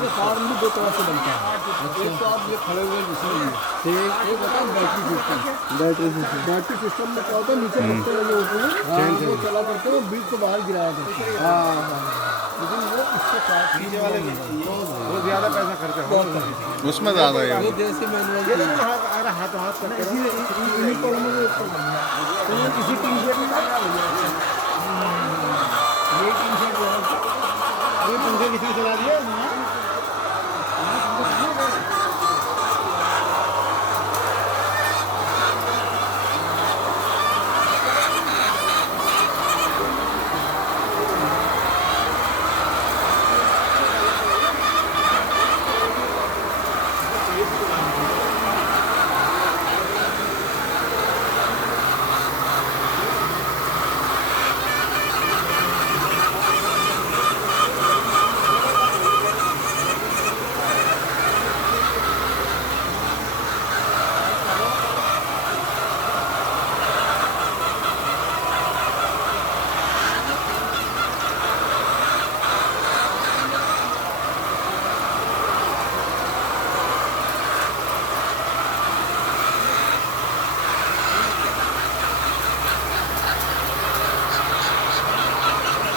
ये फार्म भी दो तरह से बनता है। एक तो आप ये खड़े हुए जिसमें ठीक, एक होता है बैटरी सिस्टम। बैटरी सिस्टम में क्या होता है, नीचे पत्ते लगे होते हैं, वो चला करते हैं, बीज को बाहर गिराया करते हैं। लेकिन वो इसके साथ नीचे वाले वो ज़्यादा पैसा खर्चा होता है उसमें ज़्यादा है। वो देसी मैनुअल हाथ करते हैं इन्हीं को मुझे किसी टी शर्ट में ये टी शर्ट ये पंखे किसने चला दिया